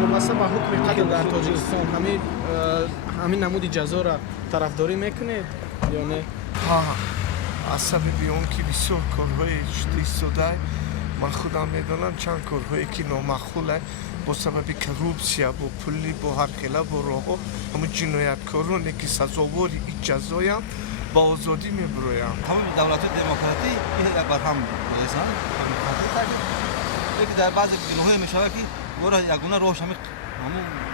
мувоссаб ба ҳукми қатл дар тоҷикистон ҳамин намуди ҷазоро тарафдорӣ мекунед ё не? аз сабаби он ки бисёр корҳое шуда истодаанд, ман худам медонам чанд корҳое ки номаъқул аст бо сабаби коррупсия, бо пулӣ, бо ҳархела бо роҳҳо ҳамун ҷинояткороне ки сазовори ин ҷазоям ба озодӣ мебироянд. ҳамаи давлатҳои демократӣ як барҳам ресанд лекин дар баъзе гуноҳое мешавад ки гора ягона роҳш ҳамун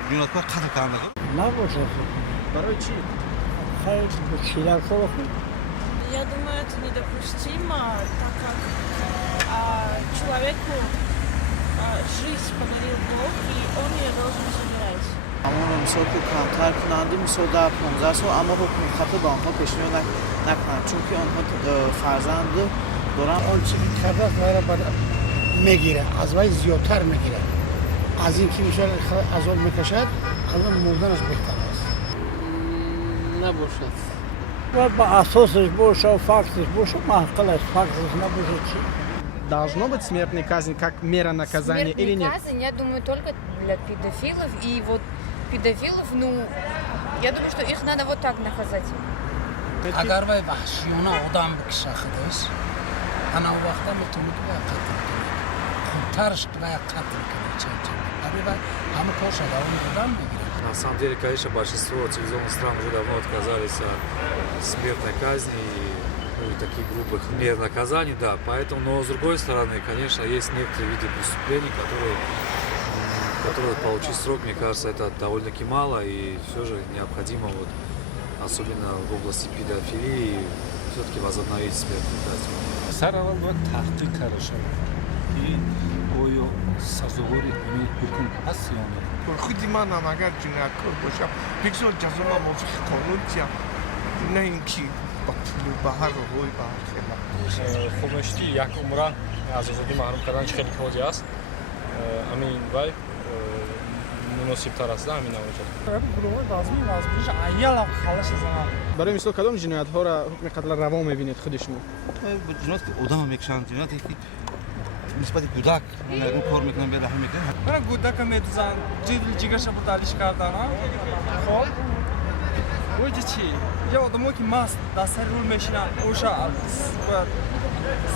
ҷинояткор қатл карда. Набошад. Барои чӣ? Хай чилаков. Я думаю, это недопустимо, так как человеку жизнь подарил Бог, и он ее должен забирать. همون مثال که کمتر کننده مثال در 15 سال اما حکم خطا به آنها پیشنهاد نکنند چون که آنها فرزند دارن. آن چیزی که برای میگیره از وای زیادتر میگیره از این که میشه عذاب میکشد الان مردنش بهتر است. نباشد و با اساسش باشه و фактش باشه معقولش фактش набоше чӣ? Должно быть смертная казнь как мера наказания или нет? Казнь, я думаю, только для педофилов. И вот педофилов, ну, я думаю, что их надо вот так наказать. اگر وای وحشیانه آدم بکشه خودش انا وقتا میتونه وای قتل کنه خودترش وای قتل کنه چه همه کارش دوام آدم بگیره. На самом деле, конечно, большинство цивилизованных стран уже давно отказались от смертной казни и таких грубых мер наказаний, да. Поэтому, но с другой стороны, конечно, есть некоторые виды преступлений, которые получить срок, мне кажется, это довольно-таки мало, и все же необходимо, вот, особенно в области педофилии, все-таки возобновить смертную казнь. سرآول باید تحقیق کرده شود که آیا سزاوار همین حکم هست یا نه. خودی منم اگر جنایتکار باشم بگذار جزامم موافق قانون تیم، نه اینکه با پول و به هر راهی به هر خیلی. خمشتی یک عمران از آزادی محروم کردنش خیلی کاجی است. همین وای مناسب تر است همین نمیشه. барои мисол кадом ҷиноятҳоро ҳукми қатл раво мебинед худи шумо? ҷиноят ки одамро мекушанд, ҷинояте ки нисбати кӯдак ягон кор мекунанд бераҳм мекунанд. Бара кӯдака медузанд, ҷигарша бурдалиш кардан, хоб оҷа чӣ? Я одамое ки маст дар сари рул мешинанд, оша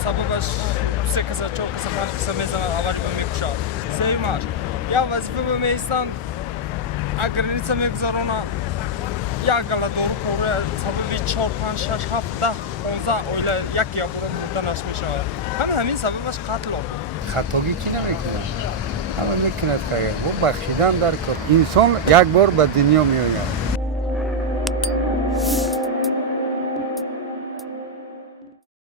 сабабаш се каса чор каса панҷ каса мезанад, аввалиба мекушад. Сеюмаш я вазифа меистанд, а граница мегузаронанд. як гала дору кора сабаби 4 5 6 7 10 15 оила як я бурданаш мешавад. ҳамин сабабаш қатл об. خطاگی کی نمیکنه همه میکند که با بخشیدن در کار انسان یک بار به دنیا میآید